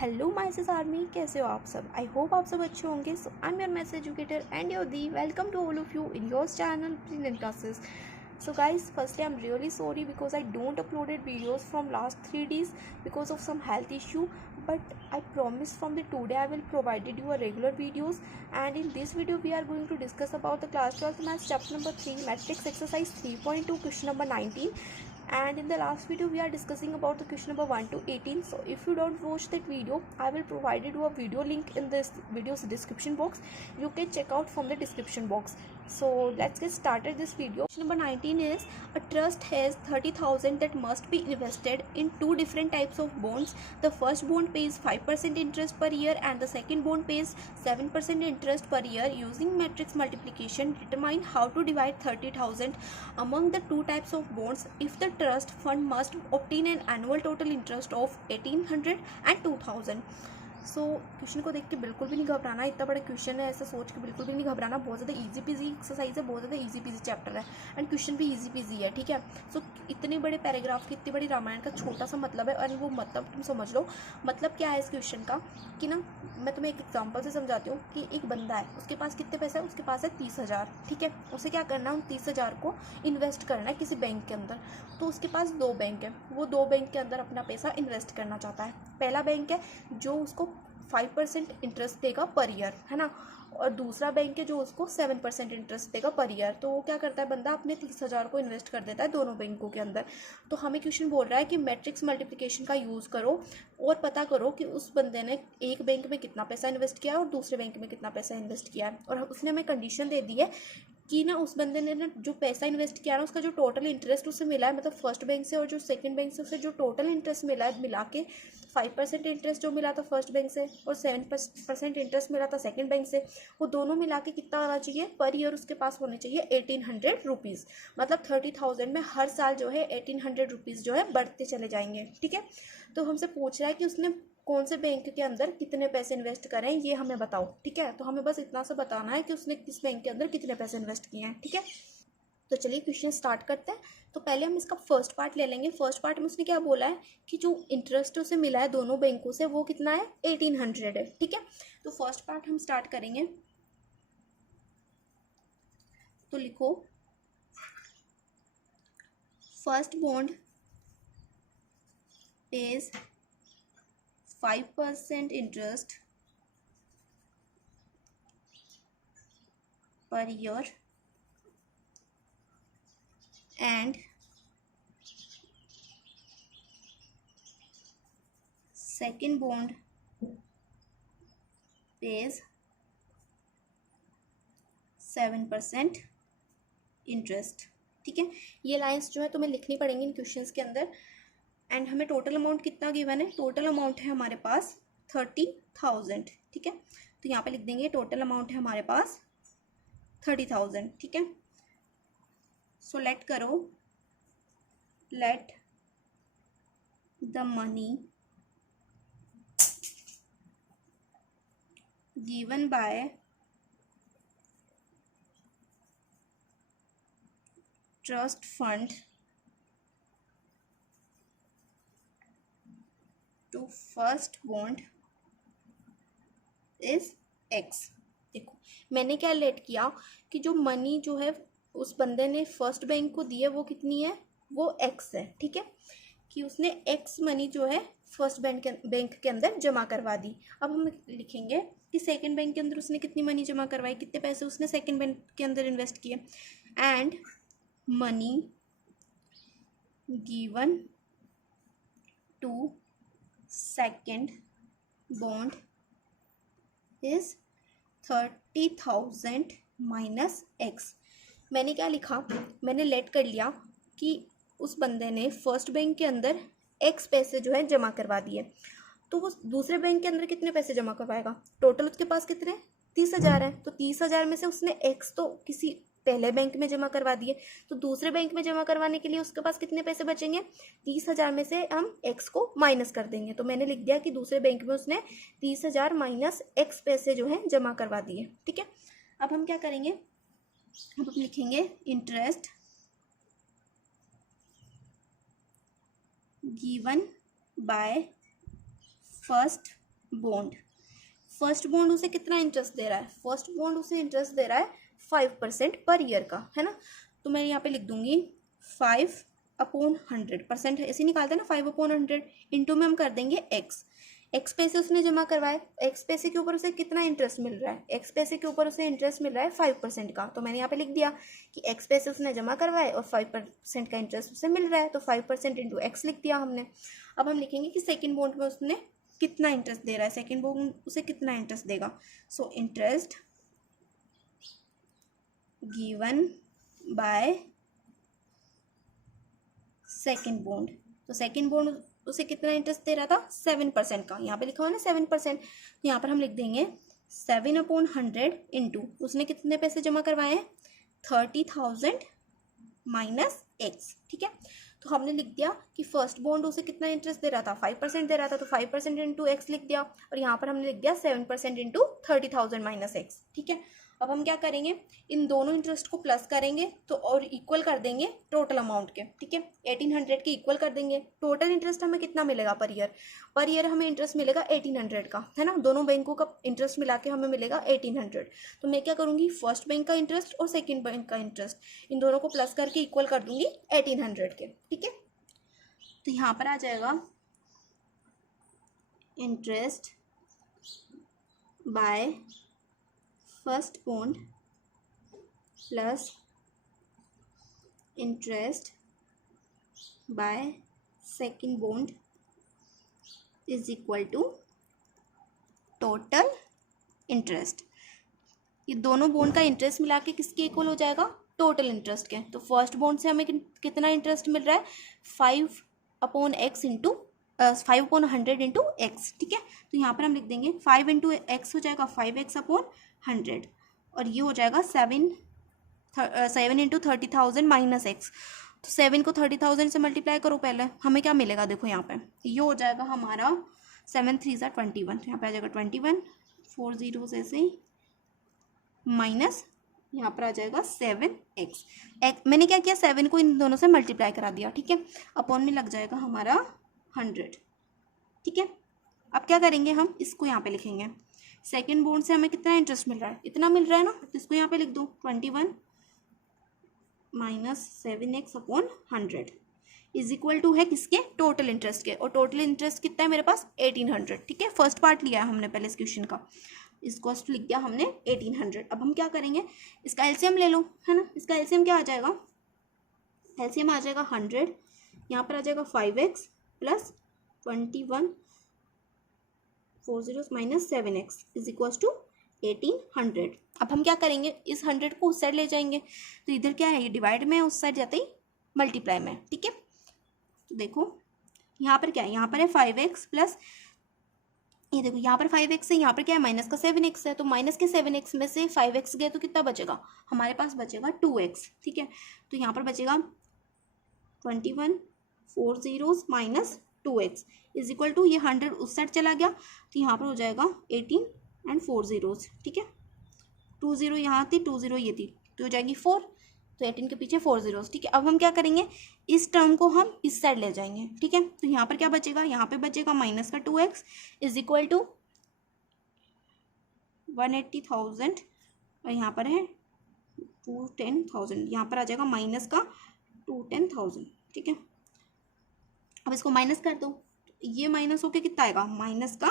Hello माइसेस army, कैसे हो आप सब। आई होप आप सब अच्छे होंगे। So I am your maths educator and your the welcome to all of you in your channel preen classes. So guys, firstly I'm really sorry because I don't uploaded videos from last 3 days because of some health issue, but I promise from the today I will provided you a regular videos. And in this video we are going to discuss about the class 12 maths chapter number 3 matrix exercise 3.2 question number 19. And in the last video we are discussing about the question number 1 to 18. So if you don't watch that video, I will provide you a video link in this video's description box. You can check out from the description box. So let's get started this video. Question number 19 is a trust has 30,000 that must be invested in two different types of bonds. The first bond pays 5% interest per year and the second bond pays 7% interest per year. Using matrix multiplication, determine how to divide 30,000 among the two types of bonds if the trust fund must obtain an annual total interest of 1800 and 2000. So question को देख के बिल्कुल भी नहीं घबराना, इतना बड़ा question है, ऐसा सोच के बिल्कुल भी नहीं घबराना. बहुत ज़्यादा इजी पीजी एक्सरसाइज है, बहुत ज़्यादा इजी पीजी चैप्टर है एंड क्वेश्चन भी इजी पीजी है. ठीक है. सो इतने बड़े पैराग्राफ की, इतनी बड़ी रामायण का छोटा सा मतलब है और वो मतलब तुम समझ लो. मतलब क्या है इस क्वेश्चन का कि ना, मैं तुम्हें एक एग्जाम्पल से समझाती हूँ कि एक बंदा है, उसके पास कितने पैसे है, उसके पास है 30,000. ठीक है. उसे क्या करना है, उन 30,000 को इन्वेस्ट करना है किसी बैंक के अंदर. तो उसके पास दो बैंक है, वो दो बैंक के अंदर अपना पैसा इन्वेस्ट करना चाहता है. पहला बैंक है जो उसको 5% इंटरेस्ट देगा पर ईयर, है ना, और दूसरा बैंक है जो उसको 7% इंटरेस्ट देगा पर ईयर. तो वो क्या करता है, बंदा अपने 30,000 को इन्वेस्ट कर देता है दोनों बैंकों के अंदर. तो हमें क्वेश्चन बोल रहा है कि मैट्रिक्स मल्टीप्लिकेशन का यूज़ करो और पता करो कि उस बंदे ने एक बैंक में कितना पैसा इन्वेस्ट किया है और दूसरे बैंक में कितना पैसा इन्वेस्ट किया है. और उसने हमें कंडीशन दे दी है कि ना उस बंदे ने ना जो पैसा इन्वेस्ट किया ना, उसका जो टोटल इंटरेस्ट उसे मिला है, मतलब फर्स्ट बैंक से और जो सेकंड बैंक से उसे जो टोटल इंटरेस्ट मिला है, मिला के 5% इंटरेस्ट जो मिला था फर्स्ट बैंक से और 7% इंटरेस्ट मिला था सेकंड बैंक से, वो दोनों मिला के कितना आना चाहिए पर ईयर उसके पास होने चाहिए 1800 रुपीज़. मतलब 30,000 में हर साल जो है 1800 रुपीज़ जो है बढ़ते चले जाएंगे. ठीक है. तो हमसे पूछ रहा है कि उसने कौन से बैंक के अंदर कितने पैसे इन्वेस्ट करें, ये हमें बताओ. ठीक है. तो हमें बस इतना सा बताना है कि उसने किस बैंक के अंदर कितने पैसे इन्वेस्ट किए हैं. ठीक है. तो चलिए क्वेश्चन स्टार्ट करते हैं. तो पहले हम इसका फर्स्ट पार्ट ले लेंगे. फर्स्ट पार्ट में उसने क्या बोला है कि जो इंटरेस्ट उसे मिला है दोनों बैंकों से वो कितना है, 1800 है. ठीक है. तो फर्स्ट पार्ट हम स्टार्ट करेंगे. तो लिखो, first bond page 5% interest per year and second bond pays 7% interest. ठीक है. ये लाइंस जो है तुम्हें लिखनी पड़ेंगी इन क्वेश्चंस के अंदर. एंड हमें टोटल अमाउंट कितना गिवन है, टोटल अमाउंट है हमारे पास 30,000. ठीक है. तो यहाँ पे लिख देंगे टोटल अमाउंट है हमारे पास 30,000. ठीक है. सो लेट करो, let the money given by trust fund to first bond is x. देखो मैंने क्या लेट किया कि जो मनी जो है उस बंदे ने फर्स्ट बैंक को दी है वो कितनी है, वो एक्स है. ठीक है. कि उसने एक्स मनी जो है फर्स्ट बैंक के अंदर जमा करवा दी. अब हम लिखेंगे कि सेकंड बैंक के अंदर उसने कितनी मनी जमा करवाई, कितने पैसे उसने सेकंड बैंक के अंदर इन्वेस्ट किए. And money given to second bond is 30,000 minus x. मैंने क्या लिखा, मैंने लेट कर लिया कि उस बंदे ने फर्स्ट बैंक के अंदर एक्स पैसे जो है जमा करवा दिए. तो वो दूसरे बैंक के अंदर कितने पैसे जमा करवाएगा, टोटल उसके पास कितने 30,000 है. तो 30,000 में से उसने एक्स तो किसी पहले बैंक में जमा करवा दिए, तो दूसरे बैंक में जमा करवाने के लिए उसके पास कितने पैसे बचेंगे, 30,000 में से हम एक्स को माइनस कर देंगे. तो मैंने लिख दिया कि दूसरे बैंक में उसने 30,000 माइनस एक्स पैसे जो है जमा करवा दिए. ठीक है. अब हम क्या करेंगे, अब हम लिखेंगे interest given by first bond, first bond उसे कितना इंटरेस्ट दे रहा है, फर्स्ट बॉन्ड उसे इंटरेस्ट दे रहा है 5% पर ईयर का, है ना। तो मैं यहाँ पे लिख दूंगी 5/100%, ऐसे निकालते हैं ना 5/100, इंटू में हम कर देंगे एक्स पैसे उसने जमा करवाए, एक्स पैसे के ऊपर उसे कितना इंटरेस्ट मिल रहा है, एक्स पैसे के ऊपर उसे इंटरेस्ट मिल रहा है 5% का। तो मैंने यहाँ पे लिख दिया कि एक्स पैसे उसने जमा करवाए और 5% का इंटरेस्ट उसे मिल रहा है, तो 5% इंटू एक्स लिख दिया हमने। अब हम लिखेंगे कि सेकेंड बॉन्ड में उसने कितना इंटरेस्ट दे रहा है, सेकेंड बॉन्ड उसे कितना इंटरेस्ट देगा। So interest given by second bond, तो सेकेंड बॉन्ड उसे कितना इंटरेस्ट दे रहा था 7% का, यहाँ पे लिखा हुआ है ना 7%, तो यहाँ पर हम लिख देंगे 7/100 इंटू उसने कितने पैसे जमा करवाए हैं 30,000 माइनस एक्स, ठीक है। तो हमने लिख दिया कि फर्स्ट बॉन्ड उसे कितना इंटरेस्ट दे रहा था 5% दे रहा था, तो 5% इंटू एक्स लिख दिया, और यहाँ पर हमने लिख दिया 7% इंटू 30,000 माइनस एक्स, ठीक है। अब हम क्या करेंगे, इन दोनों इंटरेस्ट को प्लस करेंगे तो और इक्वल कर देंगे टोटल अमाउंट के, ठीक है। 1800 के इक्वल कर देंगे, टोटल इंटरेस्ट हमें कितना मिलेगा पर ईयर हमें इंटरेस्ट मिलेगा 1800 का, है ना। दोनों बैंकों का इंटरेस्ट मिला के हमें मिलेगा 1800। तो मैं क्या करूँगी, फर्स्ट बैंक का इंटरेस्ट और सेकेंड बैंक का इंटरेस्ट इन दोनों को प्लस करके इक्वल कर दूंगी 1800 के, ठीक है। तो यहाँ पर आ जाएगा interest by first bond plus interest by second bond is equal to total interest. ये दोनों बॉन्ड का इंटरेस्ट मिला के किसके इक्वल हो जाएगा, टोटल इंटरेस्ट के। तो फर्स्ट बॉन्ड से हमें कितना इंटरेस्ट मिल रहा है 5/x इंटू 5/100 इंटू एक्स, ठीक है। तो यहाँ पर हम लिख देंगे 5 इंटू एक्स हो जाएगा 5x/100, और ये हो जाएगा 7 इंटू 30,000 माइनस एक्स। तो 7 को 30,000 से मल्टीप्लाई करो पहले, हमें क्या मिलेगा देखो यहाँ पे, ये हो जाएगा हमारा 7 3 21, यहाँ पे आ जाएगा 21, 4 0 ऐसे ही माइनस यहाँ पर आ जाएगा 7x। मैंने क्या किया 7 को इन दोनों से मल्टीप्लाई करा दिया, ठीक है। अपॉन में लग जाएगा हमारा 100, ठीक है। अब क्या करेंगे, हम इसको यहाँ पे लिखेंगे, सेकेंड बॉन्ड से हमें कितना इंटरेस्ट मिल रहा है, इतना मिल रहा है ना, तो इसको यहाँ पे लिख दो 21 minus 7x/100 is equal to है किसके, टोटल इंटरेस्ट के, और टोटल इंटरेस्ट कितना है मेरे पास 1800, ठीक है। फर्स्ट पार्ट लिया है हमने पहले इस क्वेश्चन का, इसको लिख दिया हमने 1800। अब हम क्या करेंगे, इसका एलसीएम ले लो, है ना। इसका एलसीएम क्या आ जाएगा, एलसीएम आ जाएगा 100, यहाँ पर आ जाएगा 5x plus 21 4 0 minus 7x is equal to 1800। अब हम क्या करेंगे, इस 100 को उस साइड ले जाएंगे, तो इधर क्या है, ये डिवाइड में है, उस साइड जाते ही मल्टीप्लाई में, ठीक है। तो देखो यहाँ पर क्या है, यहाँ पर है 5x प्लस, ये देखो यहाँ पर 5x है, यहाँ पर क्या है माइनस का 7x है, तो माइनस के 7x में से 5x गए तो कितना बचेगा, हमारे पास बचेगा 2x, ठीक है। तो यहाँ पर बचेगा 21 4 0 minus 2x is equal to, ये 100 उस साइड चला गया, तो यहाँ पर हो जाएगा 18 एंड 4 zeros, ठीक है। 2 0 यहाँ थी, 2 0 ये थी, तो हो जाएगी 4, तो 18 के पीछे 4 zeros, ठीक है। अब हम क्या करेंगे, इस टर्म को हम इस साइड ले जाएंगे, ठीक है। तो यहाँ पर क्या बचेगा, यहाँ पे बचेगा माइनस का 2x इज इक्वल टू 180,000, और यहाँ पर है 210,000, यहाँ पर आ जाएगा माइनस का 210,000, ठीक है। अब इसको माइनस कर दो, ये माइनस होके कितना आएगा, माइनस का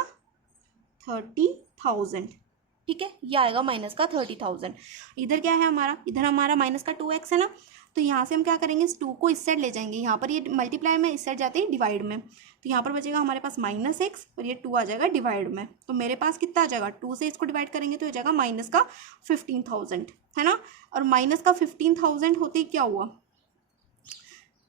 30,000, ठीक है। ये आएगा माइनस का 30,000। इधर क्या है हमारा, इधर हमारा माइनस का 2x है ना, तो यहाँ से हम क्या करेंगे, इस 2 को इस साइड ले जाएंगे, यहाँ पर ये मल्टीप्लाई में, इस साइड जाते ही डिवाइड में, तो यहाँ पर बचेगा हमारे पास माइनस x, और ये 2 आ जाएगा डिवाइड में, तो मेरे पास कितना आ जाएगा, 2 से इसको डिवाइड करेंगे तो हो जाएगा माइनस का 15,000, है ना। और माइनस का 15,000 होते ही क्या हुआ,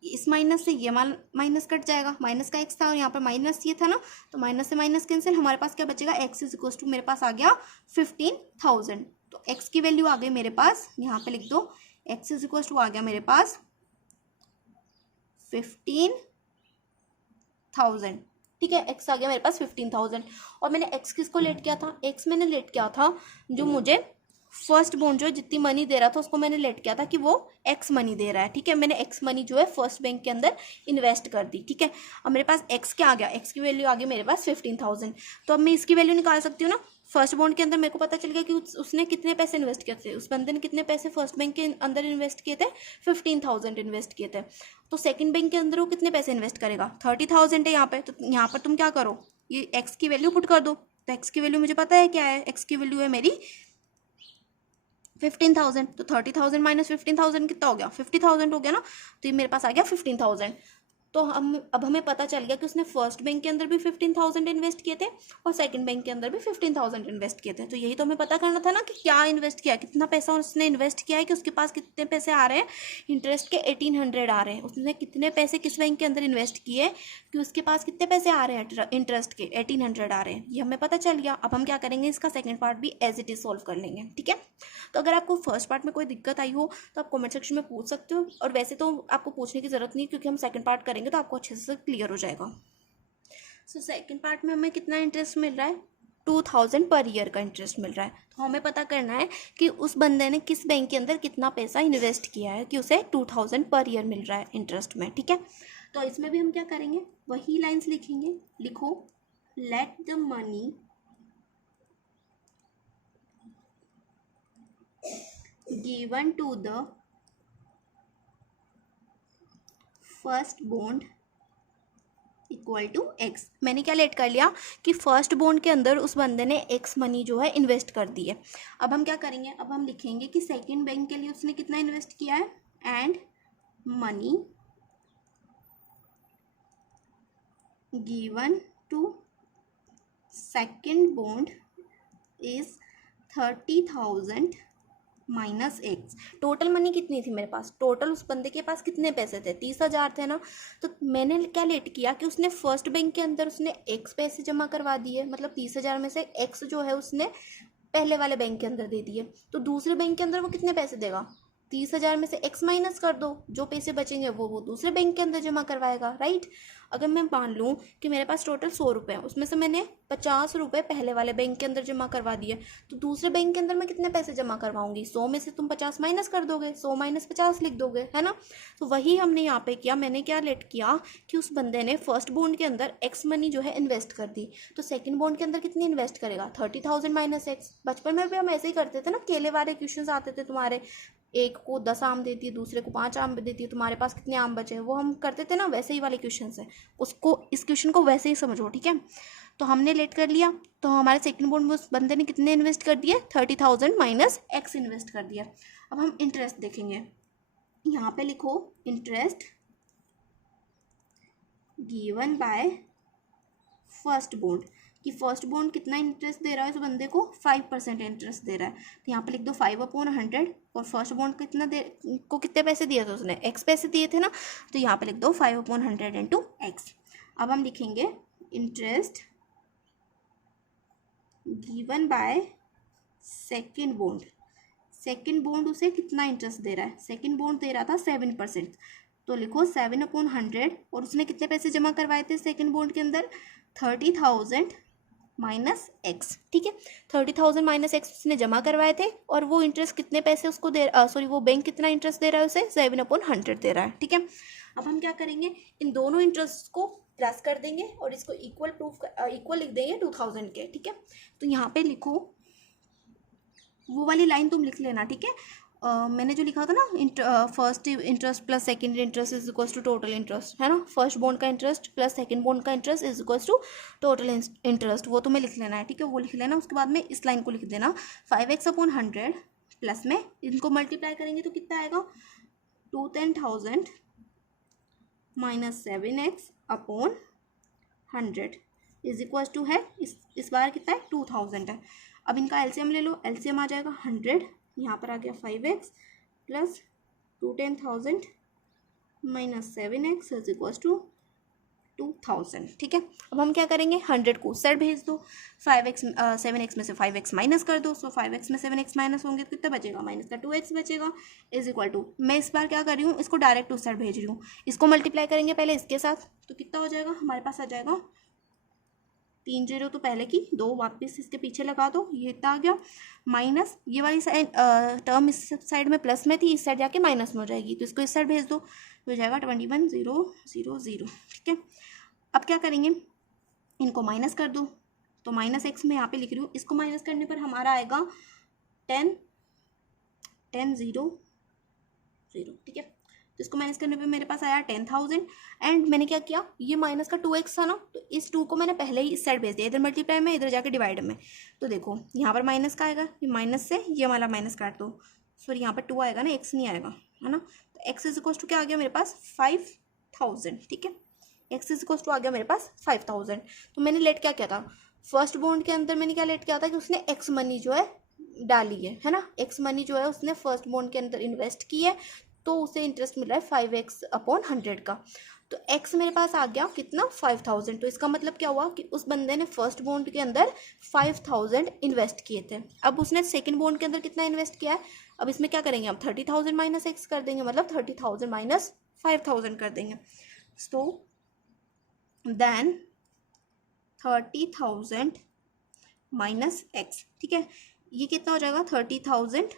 इस माइनस से ये माइनस कट जाएगा, माइनस का x था और यहाँ पर माइनस ये था ना, तो माइनस से माइनस कैंसिल, हमारे पास क्या बचेगा, x इज इक्वल टू मेरे पास आ गया 15,000। तो x की वैल्यू आ गई मेरे पास, यहाँ पे लिख दो x इज इक्वल टू आ गया मेरे पास 15,000, ठीक है। x आ गया मेरे पास 15,000, और मैंने x किसको लेट किया था, x मैंने लेट किया था जो मुझे फर्स्ट बॉन्ड जो है जितनी मनी दे रहा था उसको मैंने लेट किया था कि वो एक्स मनी दे रहा है, ठीक है। मैंने एक्स मनी जो है फर्स्ट बैंक के अंदर इन्वेस्ट कर दी, ठीक है। अब मेरे पास एक्स क्या आ गया, एक्स की वैल्यू आ गई मेरे पास 15,000। तो अब मैं इसकी वैल्यू निकाल सकती हूँ ना। फर्स्ट बॉन्ड के अंदर मेरे को पता चल गया कि उसने कितने पैसे इन्वेस्ट किए थे, उस बंदे ने कितने पैसे फर्स्ट बैंक के अंदर इन्वेस्ट किए थे, 15,000 इन्वेस्ट किए थे। तो सेकंड बैंक के अंदर वो कितने पैसे इन्वेस्ट करेगा, 30,000 है यहाँ पे। तो यहाँ पर तुम क्या करो, ये एक्स की वैल्यू पुट कर दो। तो एक्स की वैल्यू मुझे पता है क्या है, एक्स की वैल्यू है मेरी 15,000। तो 30,000 माइनस 15,000 कितना हो गया, 50,000 हो गया ना। तो ये मेरे पास आ गया 15,000। तो अब हमें पता चल गया कि उसने फर्स्ट बैंक के अंदर भी 15,000 इन्वेस्ट किए थे और सेकंड बैंक के अंदर भी 15,000 इन्वेस्ट किए थे। तो यही तो हमें पता करना था ना कि क्या इन्वेस्ट किया, कितना पैसा उसने इन्वेस्ट किया है, कि उसके पास कितने पैसे आ रहे हैं इंटरेस्ट के, 1800 आ रहे हैं। उसने कितने पैसे किस बैंक के अंदर इन्वेस्ट किए कि उसके पास कितने पैसे आ रहे हैं इंटरेस्ट के, 1800 आ रहे हैं। ये हमें पता चल गया। अब हम क्या करेंगे, इसका सेकेंड पार्ट भी एज इट इज सॉल्व कर लेंगे, ठीक है। तो अगर आपको फर्स्ट पार्ट में कोई दिक्कत आई हो तो आप कमेंट सेक्शन में पूछ सकते हो, और वैसे तो आपको पूछने की जरूरत नहीं, क्योंकि हम सेकंड पार्ट करेंगे तो आपको अच्छे से क्लियर हो जाएगा। सो सेकंड पार्ट में हमें कितना इंटरेस्ट मिल रहा है, 2,000 पर ईयर का इंटरेस्ट मिल रहा है। तो हमें पता करना है कि उस बंदे ने किस बैंक के अंदर कितना पैसा इन्वेस्ट किया है कि उसे 2,000 पर ईयर मिल रहा है इंटरेस्ट में, ठीक है। तो इसमें भी हम क्या करेंगे, वही लाइन्स लिखेंगे। लिखो, let the money given to the first bond equal to x. मैंने क्या लेट कर लिया कि फर्स्ट बॉन्ड के अंदर उस बंदे ने एक्स मनी जो है इन्वेस्ट कर दी है। अब हम क्या करेंगे, अब हम लिखेंगे कि सेकंड बैंक के लिए उसने कितना इन्वेस्ट किया है, and money given to second bond is 30,000 minus x. Total money कितनी थी मेरे पास, टोटल उस बंदे के पास कितने पैसे थे, 30,000 थे ना। तो मैंने क्या लेट किया कि उसने फर्स्ट बैंक के अंदर उसने एक्स पैसे जमा करवा दिए, मतलब 30,000 में से एक्स जो है उसने पहले वाले बैंक के अंदर दे दिए। तो दूसरे बैंक के अंदर वो कितने पैसे देगा, 30,000 में से एक्स माइनस कर दो, जो पैसे बचेंगे वो दूसरे बैंक के अंदर जमा करवाएगा, राइट। अगर मैं मान लूँ कि मेरे पास टोटल 100 रुपये हैं, उसमें से मैंने 50 रुपये पहले वाले बैंक के अंदर जमा करवा दिए, तो दूसरे बैंक के अंदर मैं कितने पैसे जमा करवाऊंगी, 100 में से तुम 50 माइनस कर दोगे, 100 माइनस 50 लिख दोगे, है ना। तो वही हमने यहाँ पे किया। मैंने क्या लेट किया कि उस बंदे ने फर्स्ट बॉन्ड के अंदर एक्स मनी जो है इन्वेस्ट कर दी, तो सेकंड बॉन्ड के अंदर कितनी इन्वेस्ट करेगा, 30,000 माइनस एक्स। बचपन में भी हम ऐसे ही करते थे ना, केले वाले क्वेश्चन आते थे तुम्हारे, एक को 10 आम देती है, दूसरे को 5 आम देती है, तुम्हारे पास कितने आम बचे हैं, वो हम करते थे ना, वैसे ही वाले क्वेश्चन है। उसको, इस क्वेश्चन को वैसे ही समझो, ठीक है। तो हमने लेट कर लिया, तो हमारे सेकंड बॉन्ड में उस बंदे ने कितने इन्वेस्ट कर दिए, 30,000 माइनस एक्स इन्वेस्ट कर दिया। अब हम इंटरेस्ट देखेंगे। यहाँ पे लिखो, interest given by first bond, कि फर्स्ट बॉन्ड कितना इंटरेस्ट दे रहा है उस बंदे को, 5% इंटरेस्ट दे रहा है। तो यहाँ पे लिख दो 5/100। और फर्स्ट बॉन्ड कितना दे को कितने पैसे दिए थे उसने, एक्स पैसे दिए थे ना, तो यहाँ पे लिख दो 5/100 इंटू एक्स। अब हम लिखेंगे interest given by second bond. Second bond उसे कितना इंटरेस्ट दे रहा है, सेकेंड बॉन्ड दे रहा था 7%, तो लिखो 7/100। और उसने कितने पैसे जमा करवाए थे सेकेंड बॉन्ड के अंदर, 30,000 माइनस एक्स, ठीक है। 30,000 माइनस एक्स उसने जमा करवाए थे, और वो इंटरेस्ट कितने पैसे उसको दे, वो बैंक कितना इंटरेस्ट दे रहा है उसे, 7/100 दे रहा है, ठीक है। अब हम क्या करेंगे, इन दोनों इंटरेस्ट को प्लस कर देंगे और इसको इक्वल लिख देंगे 2,000 के, ठीक है। तो यहाँ पे लिखो, वो वाली लाइन तुम लिख लेना, ठीक है। मैंने जो लिखा था ना, first interest plus second interest is equals to total interest, है ना। फर्स्ट बॉन्ड का इंटरेस्ट प्लस सेकंड बॉन्ड का interest is equals to total interest, वो तुम्हें लिख लेना है, ठीक है। वो लिख लेना, उसके बाद में इस लाइन को लिख देना, 5x/100 प्लस में इनको मल्टीप्लाई करेंगे तो कितना आएगा, 210,000 minus 7x/100 is equals to है, इस बार कितना है, 2,000 है। अब इनका एलसीएम ले लो, एलसीएम आ जाएगा 100, यहाँ पर आ गया 5x plus 210,000 minus 7x is equals to 2,000, ठीक है। अब हम क्या करेंगे, 100 को साइड भेज दो, 7x में से 5x माइनस कर दो, सो 5x में 7x माइनस होंगे तो कितना बचेगा, माइनस का 2x बचेगा, इज इक्वल टू, मैं इस बार क्या कर रही हूँ, इसको डायरेक्ट उस साइड भेज रही हूँ। इसको मल्टीप्लाई करेंगे पहले इसके साथ, तो कितना हो जाएगा, हमारे पास आ जाएगा 3 जीरो तो पहले की, 2 वापस इसके पीछे लगा दो, ये इतना आ गया, माइनस ये वाली साइड टर्म इस साइड में प्लस में थी, इस साइड जाके माइनस में हो जाएगी, तो इसको इस साइड भेज दो, हो जाएगा 21,000, ठीक है। अब क्या करेंगे, इनको माइनस कर दो, तो माइनस एक्स में यहाँ पे लिख रही हूँ, इसको माइनस करने पर हमारा आएगा 10,000, ठीक है। तो इसको माइनस करने पे मेरे पास आया 10,000 एंड मैंने क्या किया, ये माइनस का 2x था ना, तो इस 2 को मैंने पहले ही इस साइड भेज दिया, इधर मल्टीप्लाई में, इधर जाके डिवाइड में। तो देखो यहाँ पर माइनस का आएगा, ये माइनस से ये वाला माइनस काट दो, सॉरी यहाँ पर 2 आएगा ना, x नहीं आएगा, है ना। तो x इज इक्वल टू क्या आ गया मेरे पास 5,000, ठीक है। x इज इक्वल टू आ गया मेरे पास 5,000। तो मैंने लेट क्या किया था, फर्स्ट बॉन्ड के अंदर मैंने क्या लेट किया था कि उसने x मनी जो है डाली है ना, x मनी जो है उसने फर्स्ट बॉन्ड के अंदर इन्वेस्ट की है, तो उसे इंटरेस्ट मिल रहा है 5x/100 का। तो x मेरे पास आ गया कितना 5,000। तो इसका मतलब क्या हुआ कि उस बंदे ने फर्स्ट बॉन्ड के अंदर 5,000 इन्वेस्ट किए थे। अब उसने सेकंड बॉन्ड के अंदर कितना इन्वेस्ट किया है, अब इसमें क्या करेंगे, हम 30,000 माइनस x कर देंगे, मतलब 30,000 माइनस 5,000 कर देंगे। सो देन 30,000 माइनस x, ठीक है। ये कितना हो जाएगा 30,000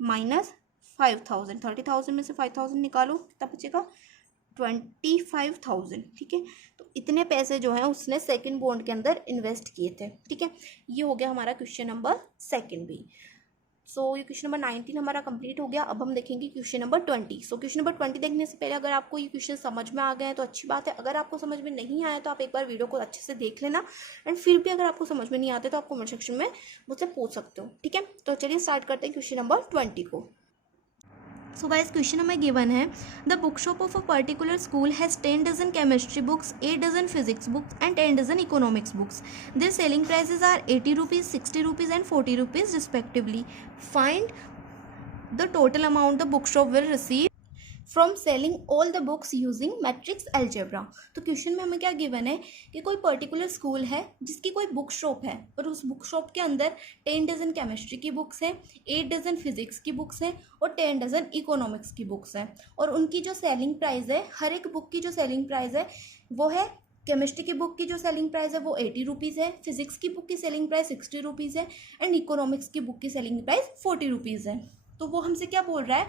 माइनस 5,000, 30,000 में से 5,000 निकालो, कितना बचेगा 25,000, ठीक है। तो इतने पैसे जो हैं उसने सेकंड बॉन्ड के अंदर इन्वेस्ट किए थे, ठीक है। ये हो गया हमारा क्वेश्चन नंबर 2 भी। सो ये क्वेश्चन नंबर 19 हमारा कंप्लीट हो गया। अब हम देखेंगे question number 20। So question number 20 देखने से पहले अगर आपको ये क्वेश्चन समझ में आ गए हैं तो अच्छी बात है, अगर आपको समझ में नहीं आया तो आप एक बार वीडियो को अच्छे से देख लेना, एंड फिर भी अगर आपको समझ में नहीं आते तो आप कमेंट सेक्शन में मुझसे पूछ सकते हो, ठीक है। तो चलिए स्टार्ट करते हैं क्वेश्चन नंबर 20 को। सो गाइस क्वेश्चन हमें गिवन है, the book shop of a particular school has 10 dozen chemistry books, 8 dozen physics books and 10 dozen economics books. Their selling prices are 80 rupees, 60 rupees and 40 rupees respectively. Find the total amount the bookshop will receive from selling all the books using matrix algebra. तो question में हमें क्या given है कि कोई particular school है जिसकी कोई बुक शॉप है और उस बुक शॉप के अंदर 10 डजन केमिस्ट्री की बुक्स हैं, 8 डजन फिजिक्स की बुक्स हैं और 10 डजन इकोनॉमिक्स की बुक्स हैं, और उनकी जो सेलिंग प्राइस है, हर एक बुक की जो सेलिंग प्राइस है वो है, केमिस्ट्री की बुक की जो सेलिंग प्राइस है वो 80 रुपीज़ है, फिजिक्स की बुक की सेलिंग प्राइस 60 रुपीज़ है एंड इकोनॉमिक्स की बुक की सेलिंग प्राइस 40 रुपीज़ है. तो वो हमसे क्या बोल रहा है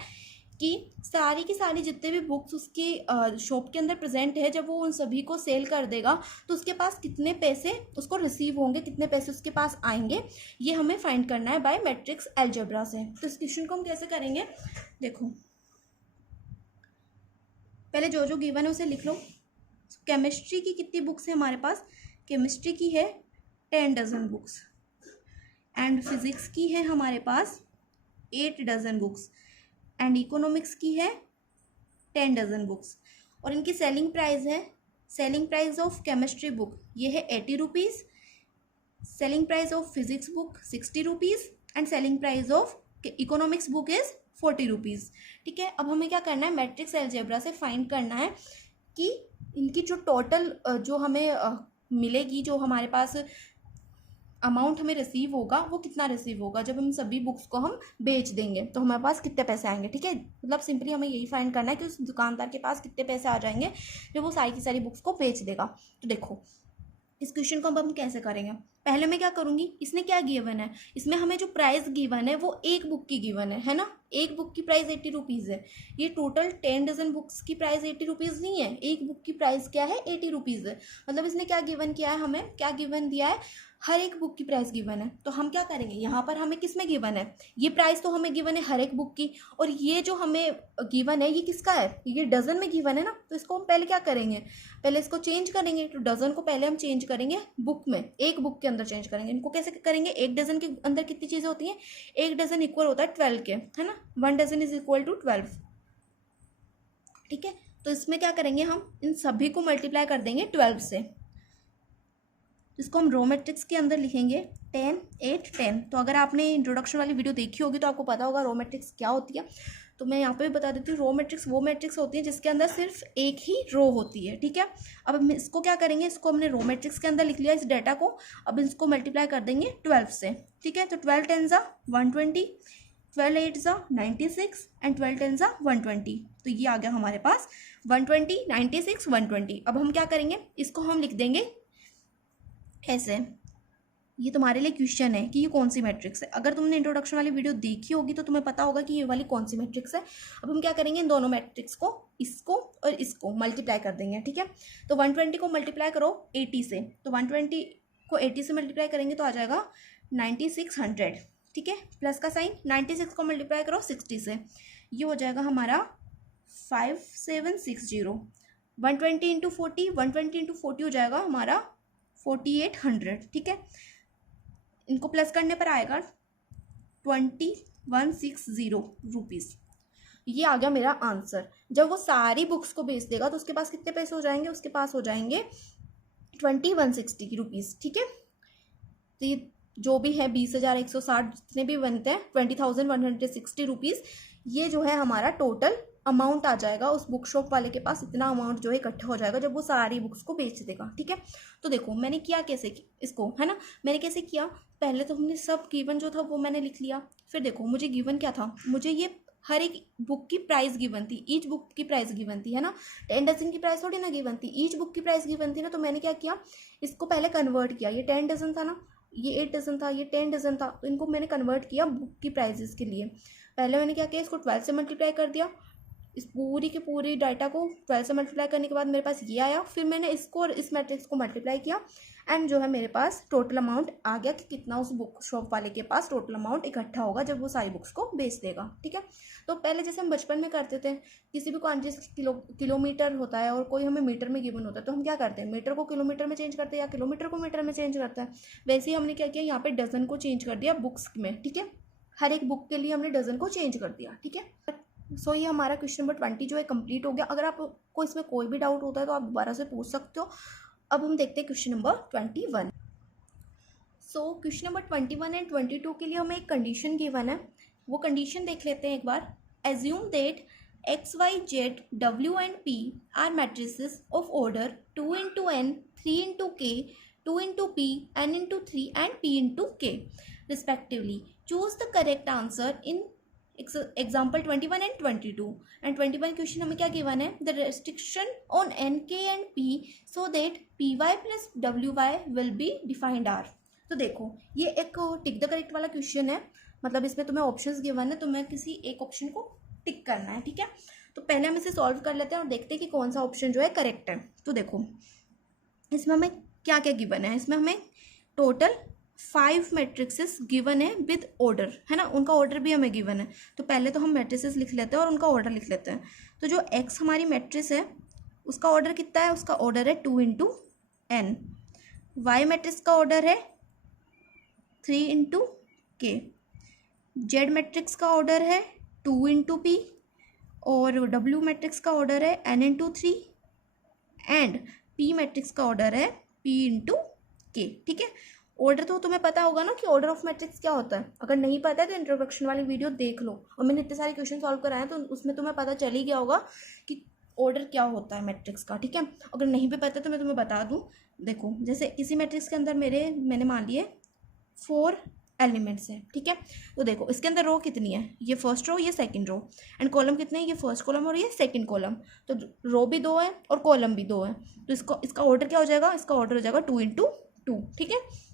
कि सारी की सारी जितने भी बुक्स उसकी शॉप के अंदर प्रेजेंट है, जब वो उन सभी को सेल कर देगा तो उसके पास कितने पैसे उसको रिसीव होंगे, कितने पैसे उसके पास आएंगे, ये हमें फाइंड करना है बाय मैट्रिक्स एल्जेब्रा से. तो इस क्वेश्चन को हम कैसे करेंगे, देखो पहले जो जो गिवन है उसे लिख लो. केमिस्ट्री की कितनी बुक्स है हमारे पास, केमिस्ट्री की है 10 डजन बुक्स एंड फिजिक्स की है हमारे पास 8 डजन बुक्स एंड इकोनॉमिक्स की है 10 डजन बुक्स, और इनकी सेलिंग प्राइस है, selling price of chemistry book ये है 80 rupees, selling price of physics book 60 rupees and selling price of economics book is 40 rupees. ठीक है, अब हमें क्या करना है, मैट्रिक्स एल्जेब्रा से फाइंड करना है कि इनकी जो टोटल जो हमें मिलेगी, जो हमारे पास अमाउंट हमें रिसीव होगा वो कितना रिसीव होगा जब हम सभी बुक्स को हम बेच देंगे, तो हमारे पास कितने पैसे आएंगे. ठीक है, मतलब सिंपली हमें यही फाइंड करना है कि उस दुकानदार के पास कितने पैसे आ जाएंगे जब वो सारी की सारी बुक्स को बेच देगा. तो देखो इस क्वेश्चन को अब हम कैसे करेंगे, पहले मैं क्या करूँगी, इसने क्या गिवन है, इसमें हमें जो प्राइस गिवन है वो एक बुक की गिवन है ना, एक बुक की प्राइस 80 रुपीज़ है. ये टोटल 10 डजन बुक्स की प्राइस 80 रुपीज़ नहीं है, एक बुक की प्राइस क्या है 80 रुपीज़ है. मतलब इसने क्या गिवन किया है, हमें क्या गिवन दिया है, हर एक बुक की प्राइस गिवन है. तो हम क्या करेंगे, यहाँ पर हमें किस में गिवन है, ये प्राइस तो हमें गिवन है हर एक बुक की, और ये जो हमें गिवन है ये किसका है, ये डजन में गिवन है ना. तो इसको हम पहले क्या करेंगे, पहले इसको चेंज करेंगे. तो डजन को पहले हम चेंज करेंगे बुक में, एक बुक के अंदर चेंज करेंगे. इनको कैसे करेंगे, एक डजन के अंदर कितनी चीज़ें होती हैं, एक डजन इक्वल होता है 12 के, है ना, 1 डजन इज इक्वल टू 12. ठीक है, तो इसमें क्या करेंगे, हम इन सभी को मल्टीप्लाई कर देंगे 12 से. इसको हम रो मैट्रिक्स के अंदर लिखेंगे 10, 8, 10. तो अगर आपने इंट्रोडक्शन वाली वीडियो देखी होगी तो आपको पता होगा रो मैट्रिक्स क्या होती है. तो मैं यहाँ पे भी बता देती हूँ, रो मैट्रिक्स वो मैट्रिक्स होती है जिसके अंदर सिर्फ एक ही रो होती है. ठीक है, अब हम इसको क्या करेंगे, इसको हमने रो मैट्रिक्स के अंदर लिख लिया इस डाटा को, अब इसको मल्टीप्लाई कर देंगे 12 से. ठीक है, तो 12 10 120, 12 8 96 एंड 12 10 120. तो ये आ गया हमारे पास 120, 96, 120. अब हम क्या करेंगे, इसको हम लिख देंगे ऐसे। ये तुम्हारे लिए क्वेश्चन है कि ये कौन सी मैट्रिक्स है। अगर तुमने इंट्रोडक्शन वाली वीडियो देखी होगी तो तुम्हें पता होगा कि ये वाली कौन सी मैट्रिक्स है। अब हम क्या करेंगे, इन दोनों मैट्रिक्स को, इसको और इसको मल्टीप्लाई कर देंगे, ठीक है। तो 120 को मल्टीप्लाई करो 80 से, तो 120 को 80 से मल्टीप्लाई करेंगे तो आ जाएगा 9600, ठीक है। प्लस का साइन, 96 को मल्टीप्लाई करो 60 से, ये हो जाएगा हमारा 5760। 120 इंटू 40, 120 इंटू 40 हो जाएगा हमारा 4800, ठीक है। इनको प्लस करने पर आएगा 2160 रुपीज़। ये आ गया मेरा आंसर। जब वो सारी बुक्स को बेच देगा तो उसके पास कितने पैसे हो जाएंगे, उसके पास हो जाएंगे 2160 रुपीज़, ठीक है। तो ये जो भी है 20,160 जितने भी बनते हैं 20,160 रुपीज़, ये जो है हमारा टोटल अमाउंट आ जाएगा उस बुक शॉप वाले के पास। इतना अमाउंट जो है इकट्ठा हो जाएगा जब वो सारी बुक्स को बेच देगा, ठीक है। तो देखो मैंने किया कैसे इसको, है ना, मैंने कैसे किया, पहले तो हमने सब गिवन जो था वो मैंने लिख लिया। फिर देखो मुझे गिवन क्या था, मुझे ये हर एक बुक की प्राइस गिवन थी, ईच बुक की प्राइस गिवन थी, है ना। 10 डजन की प्राइस थोड़ी ना गिवन थी, ईच बुक की प्राइस गिवन थी ना। तो मैंने क्या किया, इसको पहले कन्वर्ट किया। ये 10 डजन था ना, ये 8 डजन था, ये 10 डजन था, तो इनको मैंने कन्वर्ट किया बुक की प्राइजेस के लिए। पहले मैंने क्या किया, इसको 12 से मल्टीप्लाई कर दिया, इस पूरी की पूरी डाटा को 12 से मल्टीप्लाई करने के बाद मेरे पास ये आया। फिर मैंने इसको और इस मैट्रिक्स को मल्टीप्लाई किया एंड जो है मेरे पास टोटल अमाउंट आ गया कि कितना उस बुक शॉप वाले के पास टोटल अमाउंट इकट्ठा होगा जब वो सारी बुक्स को बेच देगा, ठीक है। तो पहले जैसे हम बचपन में करते थे, किसी भी क्वांटिटी किलोमीटर होता है और कोई हमें मीटर में गिवन होता है, तो हम क्या करते हैं, मीटर को किलोमीटर में चेंज करते हैं या किलोमीटर को मीटर में चेंज करते हैं। वैसे ही हमने क्या किया, यहाँ पे डजन को चेंज कर दिया बुक्स में, ठीक है। हर एक बुक के लिए हमने डजन को चेंज कर दिया, ठीक है। सो ये हमारा क्वेश्चन नंबर 20 जो है कंप्लीट हो गया। अगर आपको इसमें कोई भी डाउट होता है तो आप दोबारा से पूछ सकते हो। अब हम देखते हैं question number 21। So question number 21 and 22 के लिए हमें एक कंडीशन गिवन है, वो कंडीशन देख लेते हैं एक बार। Assume that X Y Z W and P are matrices of order 2 into N, 3 into K, 2 into P, N into 3 and P into K respectively. Choose the correct answer in example 21 and 22। And 21 question हमें क्या given है, the restriction on N K and P so that P Y plus W Y will be defined are. तो देखो ये एक tick the correct वाला question है, मतलब इसमें तुम्हें ऑप्शंस गिवन है, तुम्हें किसी एक ऑप्शन को टिक करना है, ठीक है। तो पहले हम इसे सॉल्व कर लेते हैं और देखते हैं कि कौन सा ऑप्शन जो है करेक्ट है। तो देखो इसमें हमें क्या क्या गिवन है, इसमें हमें टोटल 5 मैट्रिक्सेस गिवन है विद ऑर्डर, है ना, उनका ऑर्डर भी हमें गिवन है। तो पहले तो हम मैट्रिसेस लिख लेते हैं और उनका ऑर्डर लिख लेते हैं। तो जो एक्स हमारी मैट्रिक्स है उसका ऑर्डर कितना है, उसका ऑर्डर है 2 इंटू एन। वाई मैट्रिक्स का ऑर्डर है 3 इंटू के। जेड मैट्रिक्स का ऑर्डर है 2 इंटू पी। और डब्ल्यू मैट्रिक्स का ऑर्डर है N into 3 and P matrix का ऑर्डर है पी इंटू के, ठीक है। ऑर्डर तो तुम्हें पता होगा ना कि ऑर्डर ऑफ मैट्रिक्स क्या होता है। अगर नहीं पता है तो इंट्रोडक्शन वाली वीडियो देख लो, और मैंने इतने सारे क्वेश्चन सॉल्व कराए हैं तो उसमें तुम्हें पता चल ही गया होगा कि ऑर्डर क्या होता है मैट्रिक्स का, ठीक है। अगर नहीं भी पता तो मैं तुम्हें बता दूं। देखो जैसे इसी मैट्रिक्स के अंदर मैंने मान लिए 4 एलिमेंट्स हैं, ठीक है। तो देखो इसके अंदर रो कितनी है, ये फर्स्ट रो, ये सेकंड रो, एंड कॉलम कितने हैं, ये फर्स्ट कॉलम और ये सेकंड कॉलम। तो रो भी 2 है और कॉलम भी 2 है। तो इसका ऑर्डर क्या हो जाएगा, इसका ऑर्डर हो जाएगा 2 इंटू 2, ठीक है।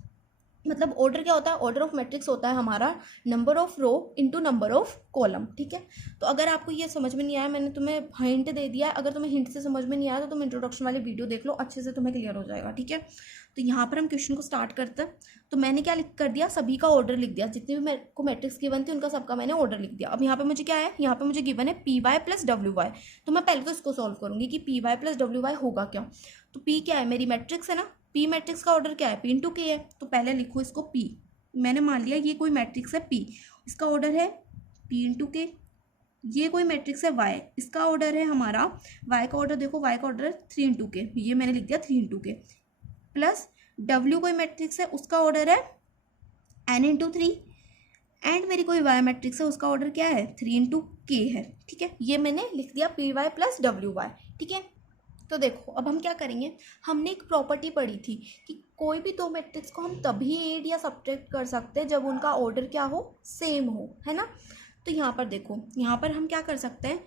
मतलब ऑर्डर क्या होता है, ऑर्डर ऑफ मैट्रिक्स होता है हमारा number of row into number of column, ठीक है। तो अगर आपको ये समझ में नहीं आया, मैंने तुम्हें हिंट दे दिया है, अगर तुम्हें हिंट से समझ में नहीं आया तो तुम इंट्रोडक्शन वाली वीडियो देख लो, अच्छे से तुम्हें क्लियर हो जाएगा, ठीक है। तो यहाँ पर हम क्वेश्चन को स्टार्ट करते हैं। तो मैंने क्या लिख कर दिया, सभी का ऑर्डर लिख दिया, जितने भी मेरे को मैट्रिक्स गिवन थी उनका सबका मैंने ऑर्डर लिख दिया। अब यहाँ पे मुझे क्या है, यहाँ पे मुझे गिवन है P Y plus W Y. तो मैं पहले तो इसको सॉल्व करूंगी कि P Y plus W Y होगा क्या। तो पी क्या है, मेरी मैट्रिक्स है ना, पी मैट्रिक्स का ऑर्डर क्या है, पी इंटू के है। तो पहले लिखो इसको पी, मैंने मान लिया ये कोई मैट्रिक्स है पी, इसका ऑर्डर है पी इंटू के। ये कोई मैट्रिक्स है वाई, इसका ऑर्डर है हमारा, वाई का ऑर्डर देखो, वाई का ऑर्डर है 3 इंटू के, ये मैंने लिख दिया 3 इंटू के। प्लस डब्ल्यू कोई मैट्रिक्स है, उसका ऑर्डर है एन इंटू 3 एंड मेरी कोई वाई मैट्रिक्स है, उसका ऑर्डर क्या है 3 इंटू के है, ठीक है। ये मैंने लिख दिया P Y plus W Y, ठीक है। तो देखो अब हम क्या करेंगे, हमने एक प्रॉपर्टी पढ़ी थी कि कोई भी 2 मैट्रिक्स को हम तभी ऐड या सब्ट्रैक्ट कर सकते हैं जब उनका ऑर्डर क्या हो, सेम हो, है ना। तो यहाँ पर देखो, यहाँ पर हम क्या कर सकते हैं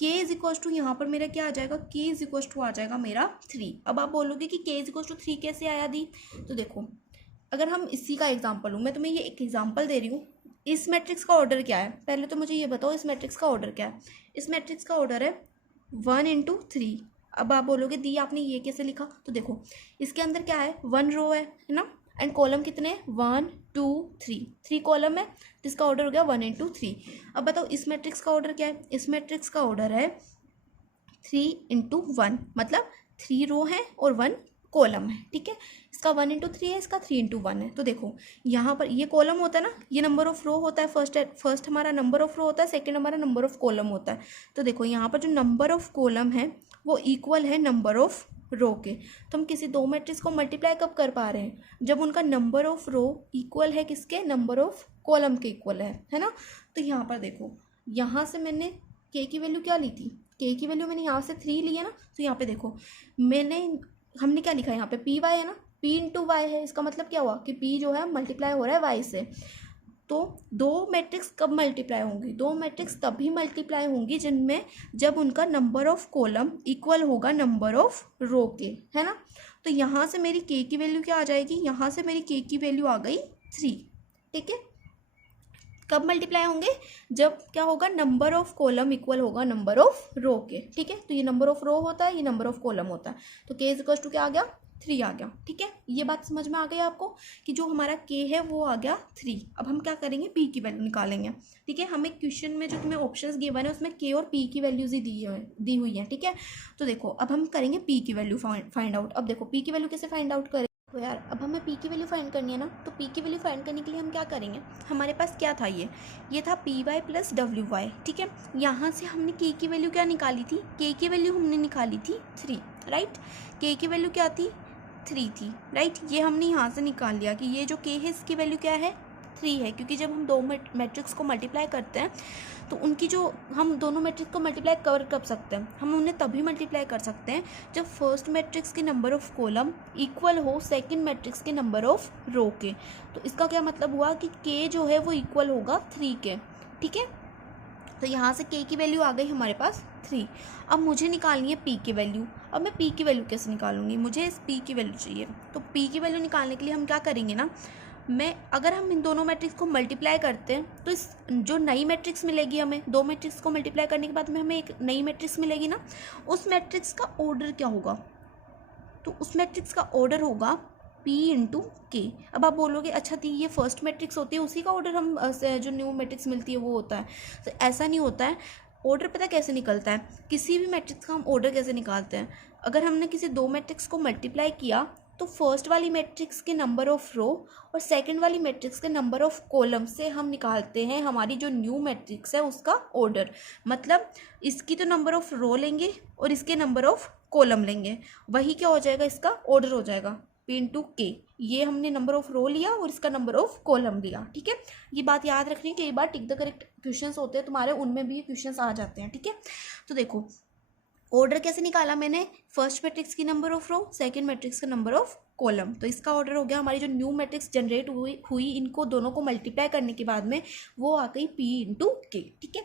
k इज इक्वल टू यहाँ पर मेरा क्या आ जाएगा, k इज इक्वल टू आ जाएगा मेरा 3। अब आप बोलोगे कि k इज इक्वल टू 3 कैसे आया दी, तो देखो अगर हम इसी का एग्जाम्पल लूँ, मैं तुम्हें ये एक एग्जाम्पल दे रही हूँ। इस मैट्रिक्स का ऑर्डर क्या है, पहले तो मुझे ये बताओ इस मैट्रिक्स का ऑर्डर क्या है। इस मैट्रिक्स का ऑर्डर है 1 इंटू 3। अब आप बोलोगे दी आपने ये कैसे लिखा, तो देखो इसके अंदर क्या है, 1 रो है ना, एंड कॉलम कितने हैं, 1 2 3, 3 कॉलम है, जिसका ऑर्डर हो गया 1 इंटू 3। अब बताओ इस मैट्रिक्स का ऑर्डर क्या है, इस मैट्रिक्स का ऑर्डर है 3 इंटू 1, मतलब 3 रो है और 1 कॉलम है, ठीक है। इसका 1 इंटू 3 है, इसका 3 इंटू 1 है। तो देखो यहाँ पर ये कॉलम होता है ना, ये नंबर ऑफ रो होता है, फर्स्ट हमारा नंबर ऑफ रो होता है, सेकंड हमारा नंबर ऑफ कॉलम होता है। तो देखो यहाँ पर जो नंबर ऑफ कॉलम है वो इक्वल है नंबर ऑफ रो के। तो हम किसी दो मैट्रिक्स को मल्टीप्लाई कब कर पा रहे हैं, जब उनका नंबर ऑफ रो इक्वल है किसके, नंबर ऑफ कॉलम के इक्वल है ना। तो यहाँ पर देखो यहाँ से मैंने k की वैल्यू क्या ली थी, k की वैल्यू मैंने यहाँ से 3 ली है ना। तो यहाँ पे देखो हमने क्या लिखा है यहाँ पे, पी वाई है ना, p इंटू वाई है। इसका मतलब क्या हुआ कि p जो है मल्टीप्लाई हो रहा है y से। तो दो मैट्रिक्स कब मल्टीप्लाई होंगी, दो मैट्रिक्स तभी मल्टीप्लाई होंगी जिनमें जब उनका नंबर ऑफ कॉलम इक्वल होगा नंबर ऑफ रो के, है ना। तो यहाँ से मेरी k की वैल्यू क्या आ जाएगी, यहाँ से मेरी k की वैल्यू आ गई 3, ठीक है। कब मल्टीप्लाई होंगे, जब क्या होगा, नंबर ऑफ कॉलम इक्वल होगा नंबर ऑफ रो के, ठीक है। तो ये नंबर ऑफ रो होता है, ये नंबर ऑफ कॉलम होता है। तो k इज इक्वल टू क्या आ गया, 3 आ गया, ठीक है। ये बात समझ में आ गई आपको कि जो हमारा k है वो आ गया 3। अब हम क्या करेंगे, p की वैल्यू निकालेंगे, ठीक है। हमें क्वेश्चन में जो तुम्हें ऑप्शंस गिवन है उसमें k और p की वैल्यूज ही दी हुई है, ठीक है। तो देखो अब हम करेंगे p की वैल्यू फाइंड आउट। अब देखो p की वैल्यू कैसे फाइंड आउट करें, तो यार अब हमें p की वैल्यू फाइंड करनी है ना। तो p की वैल्यू फाइंड करने के लिए हम क्या करेंगे, हमारे पास क्या था, ये था P Y plus W Y, ठीक है। यहाँ से हमने k की वैल्यू क्या निकाली थी, k की वैल्यू हमने निकाली थी 3, राइट। k की वैल्यू क्या थी, 3 थी, राइट। ये हमने यहाँ से निकाल लिया कि ये जो k है इसकी वैल्यू क्या है, 3 है, क्योंकि जब हम दो मैट्रिक्स को मल्टीप्लाई करते हैं तो उनकी जो, हम दोनों मैट्रिक्स को मल्टीप्लाई कर सकते हैं, हम उन्हें तभी मल्टीप्लाई कर सकते हैं जब फर्स्ट मैट्रिक्स के नंबर ऑफ कॉलम इक्वल हो सेकंड मैट्रिक्स के नंबर ऑफ रो के। तो इसका क्या मतलब हुआ कि k जो है वो इक्वल होगा 3 के, ठीक है। तो यहाँ से k की वैल्यू आ गई हमारे पास 3। अब मुझे निकालनी है p की वैल्यू। अब मैं p की वैल्यू कैसे निकालूंगी, मुझे इस p की वैल्यू चाहिए। तो p की वैल्यू निकालने के लिए हम क्या करेंगे ना, अगर हम इन दोनों मैट्रिक्स को मल्टीप्लाई करते हैं तो इस जो नई मैट्रिक्स मिलेगी हमें, दो मैट्रिक्स को मल्टीप्लाई करने के बाद में हमें एक नई मैट्रिक्स मिलेगी ना, उस मैट्रिक्स का ऑर्डर क्या होगा, तो उस मैट्रिक्स का ऑर्डर होगा p इंटू के। अब आप बोलोगे अच्छा थी ये फर्स्ट मैट्रिक्स होती है उसी का ऑर्डर हम जो न्यू मैट्रिक्स मिलती है वो होता है, तो ऐसा नहीं होता है। ऑर्डर पता कैसे निकलता है, किसी भी मैट्रिक्स का हम ऑर्डर कैसे निकालते हैं, अगर हमने किसी दो मैट्रिक्स को मल्टीप्लाई किया तो फर्स्ट वाली मैट्रिक्स के नंबर ऑफ रो और सेकंड वाली मैट्रिक्स के नंबर ऑफ कॉलम से हम निकालते हैं हमारी जो न्यू मैट्रिक्स है उसका ऑर्डर। मतलब इसकी तो नंबर ऑफ रो लेंगे और इसके नंबर ऑफ कॉलम लेंगे, वही क्या हो जाएगा, इसका ऑर्डर हो जाएगा p इंटू के। ये हमने नंबर ऑफ रो लिया और इसका नंबर ऑफ कॉलम लिया, ठीक है। ये बात याद रखनी है, कई बार टिक द करेक्ट क्वेश्चंस होते हैं तुम्हारे, उनमें भी ये क्वेश्चंस आ जाते हैं, ठीक है। तो देखो ऑर्डर कैसे निकाला मैंने, फर्स्ट मैट्रिक्स की number of row, second matrix का नंबर ऑफ कॉलम। तो इसका ऑर्डर हो गया, हमारी जो न्यू मैट्रिक्स जनरेट हुई इनको दोनों को मल्टीप्लाई करने के बाद में वो आ गई p इंटू के, ठीक है।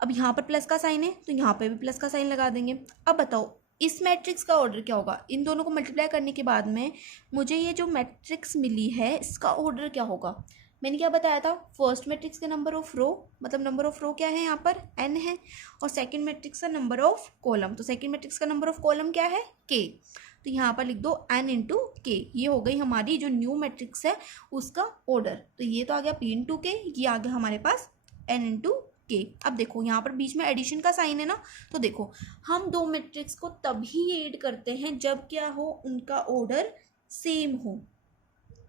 अब यहाँ पर प्लस का साइन है तो यहाँ पे भी प्लस का साइन लगा देंगे। अब बताओ इस मैट्रिक्स का ऑर्डर क्या होगा, इन दोनों को मल्टीप्लाई करने के बाद में मुझे ये जो मैट्रिक्स मिली है इसका ऑर्डर क्या होगा। मैंने क्या बताया था, फर्स्ट मैट्रिक्स के नंबर ऑफ रो, मतलब नंबर ऑफ रो क्या है यहाँ पर n है, और सेकंड मैट्रिक्स का नंबर ऑफ कॉलम, तो सेकंड मैट्रिक्स का नंबर ऑफ कॉलम क्या है k। तो यहाँ पर लिख दो n इंटू के। ये हो गई हमारी जो न्यू मैट्रिक्स है उसका ऑर्डर। तो ये तो आ गया p इंटू के, ये आ गया हमारे पास n इंटू के। अब देखो यहाँ पर बीच में एडिशन का साइन है ना, तो देखो हम दो मैट्रिक्स को तभी ऐड करते हैं जब क्या हो, उनका ऑर्डर सेम हो।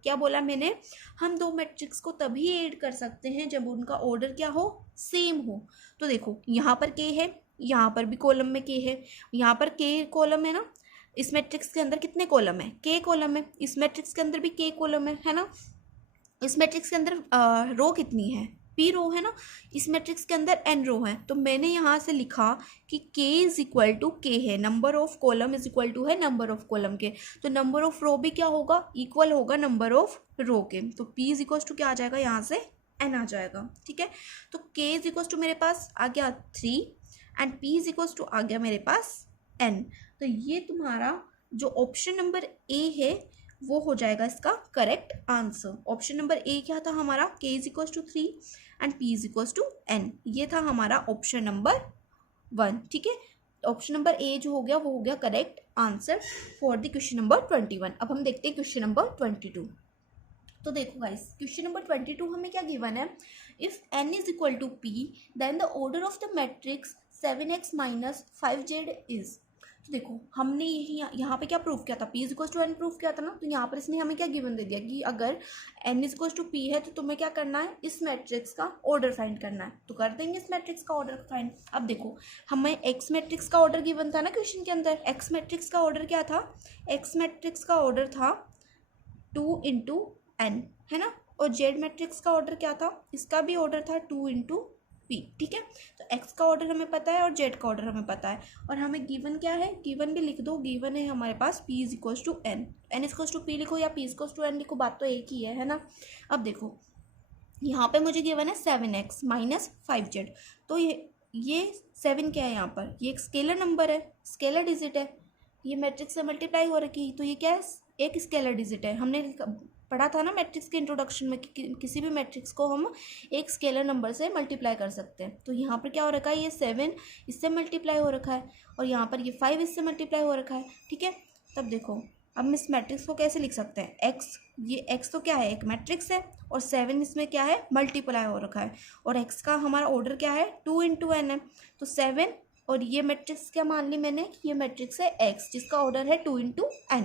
क्या बोला मैंने, हम दो मैट्रिक्स को तभी ऐड कर सकते हैं जब उनका ऑर्डर क्या हो, सेम हो। तो देखो यहाँ पर k है, यहाँ पर भी कॉलम में k है, यहाँ पर k कॉलम है ना, इस मैट्रिक्स के अंदर कितने कॉलम है, k कॉलम है, इस मैट्रिक्स के अंदर भी k कॉलम है ना। इस मैट्रिक्स के अंदर रो कितनी है, p रो है ना, इस मैट्रिक्स के अंदर n रो है। तो मैंने यहाँ से लिखा कि k is equal to k है, number of column is equal to है नंबर ऑफ कॉलम के। तो नंबर ऑफ रो भी क्या होगा, इक्वल होगा नंबर ऑफ रो के। तो p इज इक्वल टू क्या आ जाएगा, यहाँ से n आ जाएगा, ठीक है। तो k इज इक्वल टू मेरे पास आ गया 3 and p is equals to आ गया मेरे पास n। तो ये तुम्हारा जो ऑप्शन नंबर ए है वो हो जाएगा इसका correct answer. Option number A क्या था हमारा, k is equals to 3 and p is equals to n। ये था हमारा ऑप्शन नंबर 1। ठीक है, ऑप्शन नंबर ए जो हो गया वो हो गया correct answer for the question number 21। अब हम देखते हैं क्वेश्चन नंबर 22। तो देखो गाइस, क्वेश्चन नंबर 22 हमें क्या गिवन है, if n is equal to p then the order of the matrix 7x minus 5z is. तो देखो हमने यहाँ पे क्या प्रूफ किया था, p is equal to n proof किया था ना। तो यहाँ पर इसने हमें क्या गिवन दे दिया कि अगर n is equal to p है तो तुम्हें क्या करना है, इस मैट्रिक्स का ऑर्डर फाइंड करना है। तो कर देंगे इस मैट्रिक्स का ऑर्डर फाइंड। अब देखो हमें x मैट्रिक्स का ऑर्डर गिवन था ना क्वेश्चन के अंदर। x मैट्रिक्स का ऑर्डर क्या था, x मैट्रिक्स का ऑर्डर था 2 इंटू n, है ना। और z मैट्रिक्स का ऑर्डर क्या था, इसका भी ऑर्डर था 2 इंटू p। ठीक है, तो x का ऑर्डर हमें पता है और z का ऑर्डर हमें पता है। और हमें गिवन क्या है, गिवन भी लिख दो, गिवन है हमारे पास p is equals to n। n is equals to p लिखो या p is equals to n लिखो, बात तो एक ही है ना। अब देखो यहाँ पे मुझे गिवन है 7x माइनस 5z। तो ये 7 क्या है यहाँ पर, ये एक स्केलर नंबर है, स्केलर डिजिट है, ये मैट्रिक्स से मल्टीप्लाई हो रखी है। तो ये क्या है, एक स्केलर डिजिट है। हमने पढ़ा था ना मैट्रिक्स के इंट्रोडक्शन में कि किसी भी मैट्रिक्स को हम एक स्केलर नंबर से मल्टीप्लाई कर सकते हैं। तो यहाँ पर क्या हो रखा है, ये 7 इससे मल्टीप्लाई हो रखा है और यहाँ पर ये 5 इससे मल्टीप्लाई हो रखा है। ठीक है, तब देखो अब हम इस मैट्रिक्स को कैसे लिख सकते हैं, x, ये x तो क्या है, एक मैट्रिक्स है और 7 इसमें क्या है, मल्टीप्लाई हो रखा है। और x का हमारा ऑर्डर क्या है, 2 इंटू n है। तो 7 और ये मैट्रिक्स क्या मान ली मैंने, ये मैट्रिक्स है x जिसका ऑर्डर है 2 इंटू n।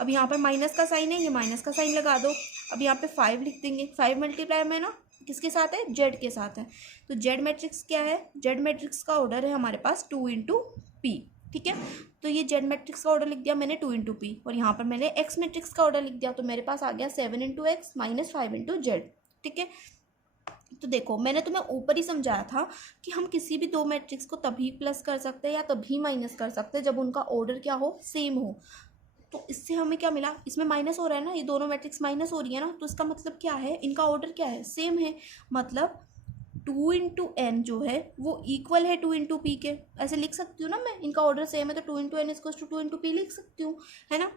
अब यहाँ पर माइनस का साइन है, ये माइनस का साइन लगा दो। अब यहाँ पे 5 लिख देंगे, 5 मल्टीप्लाई में ना किसके साथ है, z के साथ है। तो z मैट्रिक्स क्या है, z मैट्रिक्स का ऑर्डर है हमारे पास 2 इंटू p। ठीक है, तो ये z मैट्रिक्स का ऑर्डर लिख दिया मैंने 2 इंटू पी और यहाँ पर मैंने x मैट्रिक्स का ऑर्डर लिख दिया। तो मेरे पास आ गया 7 into x minus 5 into Z. ठीक है, तो देखो मैंने तुम्हें ऊपर ही समझाया था कि हम किसी भी दो मैट्रिक्स को तभी प्लस कर सकते हैं या तभी माइनस कर सकते हैं जब उनका ऑर्डर क्या हो, सेम हो। तो इससे हमें क्या मिला, इसमें माइनस हो रहा है ना, ये दोनों मैट्रिक्स माइनस हो रही है ना, तो इसका मतलब क्या है, इनका ऑर्डर क्या है, सेम है। मतलब 2 इंटू एन जो है वो इक्वल है 2 इंटू पी के। ऐसे लिख सकती हूँ ना मैं, इनका ऑर्डर सेम है तो 2 into N is two 2 into P लिख सकती हूँ, है ना।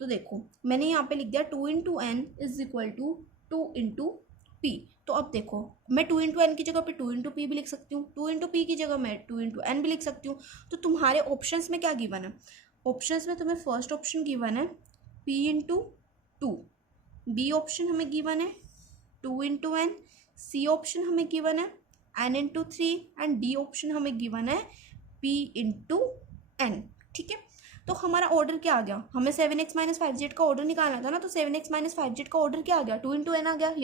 तो देखो मैंने यहाँ पे लिख दिया 2 into N is equal to 2 into P. तो अब देखो मैं 2 इंटू एन की जगह पे 2 इंटू पी भी लिख सकती हूँ, 2 इंटू पी की जगह मैं 2 इंटू एन भी लिख सकती हूँ। तो तुम्हारे ऑप्शंस में क्या गिवन है, ऑप्शंस में तुम्हें फर्स्ट ऑप्शन गिवन है p इंटू 2, बी ऑप्शन हमें गिवन है 2 इंटू एन, सी ऑप्शन हमें गिवन है n into 3 and D option हमें गिवन है p इंटू एन। ठीक है, तो हमारा ऑर्डर क्या आ गया, हमें 7x माइनस 5z का ऑर्डर निकालना था ना। तो 7x माइनस 5z का ऑर्डर क्या आ गया, 2 इंटू एन आ गया।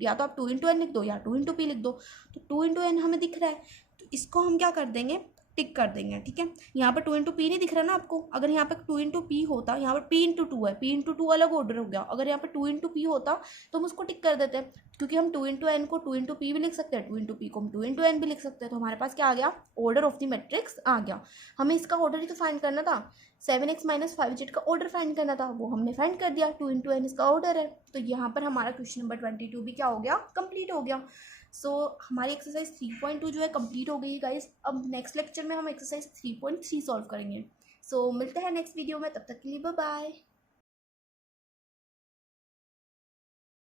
या तो आप 2 इंटू एन लिख दो या 2 इंटू पी लिख दो। तो 2 इंटू एन हमें दिख रहा है तो इसको हम क्या कर देंगे, टिक कर देंगे। ठीक है, यहाँ पर 2 इंटू पी नहीं दिख रहा ना आपको, अगर यहाँ पर 2 इंटू पी होता, यहाँ पर p इंटू 2 है, p इंटू 2 अलग ऑर्डर हो गया। अगर यहाँ पर 2 इंटू पी होता तो हम उसको टिक कर देते हैं, क्योंकि हम 2 इंटू एन को 2 इंटू पी भी लिख सकते हैं, 2 इंटू पी को हम 2 इंटू एन भी लिख सकते हैं। तो हमारे पास क्या आ गया, ऑर्डर ऑफ द मैट्रिक्स आ गया। हमें इसका ऑर्डर ही तो फाइंड करना था, 7x माइनस 5z का ऑर्डर फाइंड करना था, वो हमने फाइंड कर दिया, 2 इंटू एन इसका ऑर्डर है। तो यहाँ पर हमारा क्वेश्चन नंबर 22 भी क्या हो गया, कंप्लीट हो गया। सो हमारी एक्सरसाइज 3.2 जो है कंप्लीट हो गई गाइस। अब नेक्स्ट लेक्चर में हम एक्सरसाइज 3.3 सॉल्व करेंगे। सो मिलते हैं नेक्स्ट वीडियो में, तब तक के लिए बाय बाय।